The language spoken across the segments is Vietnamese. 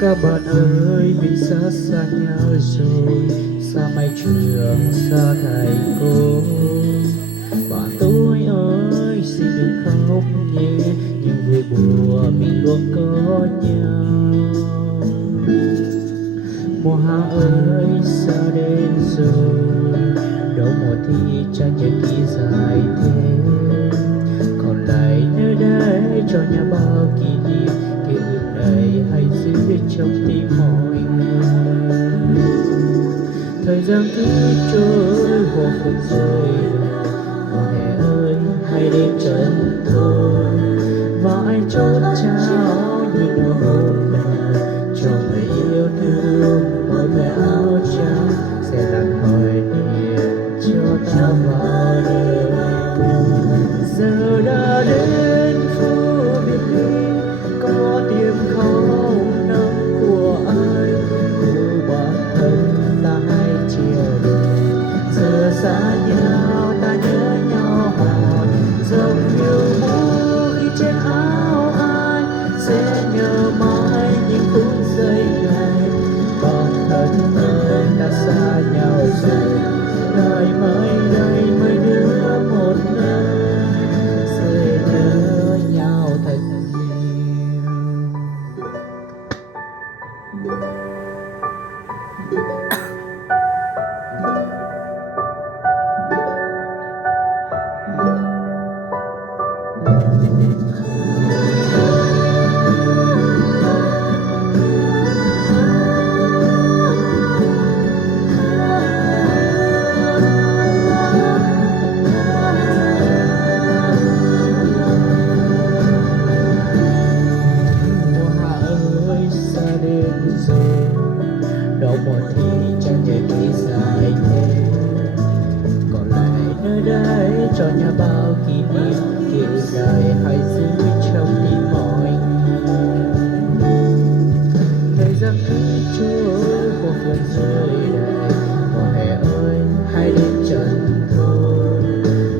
Các bạn ơi, mình xa xa nhau rồi, xa mái trường, xa thầy cô. Bạn tôi ơi, xin đừng khóc nhé, nhưng vui buồn mình luôn có nhau. Mùa hạ ơi, xa đến rồi, đâu mùa thì chẳng nhớ kỹ dài thế. Còn lại nơi đây cho nhà bao kỷ niệm, kỷ niệm này hãy giữ trong tim mọi người. Thời gian cứ trôi, hoa phượng rơi, mùa hè ơi hãy đến chân thôi. Và anh chốt trao như nụ hôn nào cho người yêu thương, mỗi mẹ áo trắng sẽ làm hỏi niềm cho ta vào đời. Giờ đã đến phút biệt ly, có tiếng khóc nấc của ai, của bản thân ta hay chiều đời. Giờ xa nhau ta nhớ nhau hỏi, giống như mũ khi trên áo ai, sẽ nhớ mãi những phút giây này. Bản thân ơi ta xa nhau rồi, đời mới đây mới đưa một nơi, sẽ nhớ nhau thật nhiều. Mùa hạ ơi xa đến rồi, đâu một thì chẳng nhớ kỹ dài thế. Còn lại nơi đây cho nhà bao kỷ niệm, kỷ niệm hãy giữ trong tim mọi người. Thời gian cứ trôi, hoa phượng rơi đầy, mùa hè ơi hãy đến chân thôi.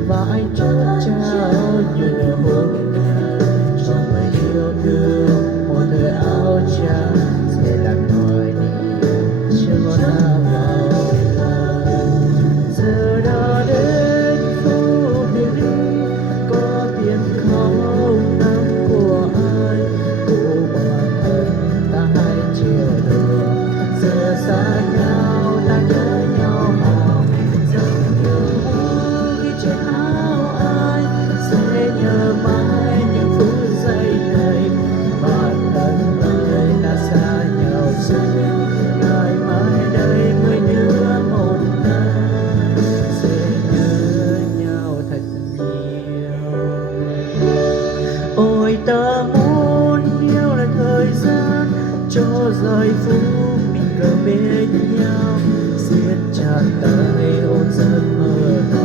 Và anh chốt trao như nụ hôn nào cho người yêu thương, một thời áo trắng sẽ làm nỗi niềm cho ta vào đời. Giờ đã đến phút biệt ly, có tiếng khóc nấc của ai, của bản thân ta hay chiều đường. Giờ xa nhau ta nhớ nhau hào, giống như mũ khi trên áo ai, sẽ nhớ mãi những phút giây này. Bản thân ơi ta xa nhau rồi, ngày mai đây mới nhớ một nơi, sẽ nhớ nhau thật nhiều. Ôi ta muốn yêu lại thời gian, cho giây phút mình gần bên nhau, siết chặt tay ôn giấc mơ.